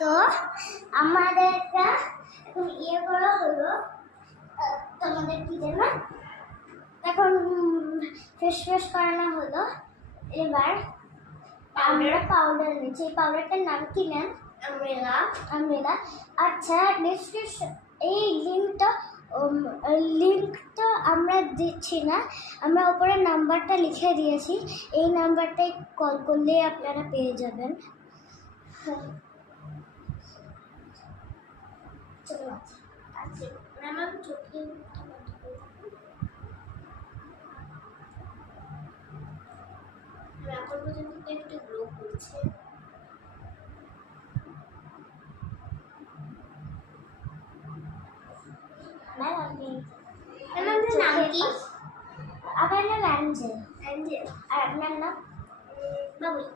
তো আমাদেরটা এখন করা হলো, তোমাদের কি যেন এখন ফ্রেশ করানো হলো। এবার আমরা পাউডার নিচ্ছি। এই পাউডারটার নাম কি ম্যাম? আমরেলা। আচ্ছা, ডিসক্রিপশন এই লিঙ্কটা আমরা দিচ্ছি না, আমরা উপরে নাম্বারটা লিখে দিয়েছি, এই নাম্বারটায় কল করলে আপনারা পেয়ে যাবেন। চলো আচ্ছা ম্যাম, আমি চোখে এখন পর্যন্ত একটু গ্লো করছে। ম্যাম আপনার নাম কি? আমার নাম অ্যাঞ্জেল। আর আপনার নাম? বাবুই।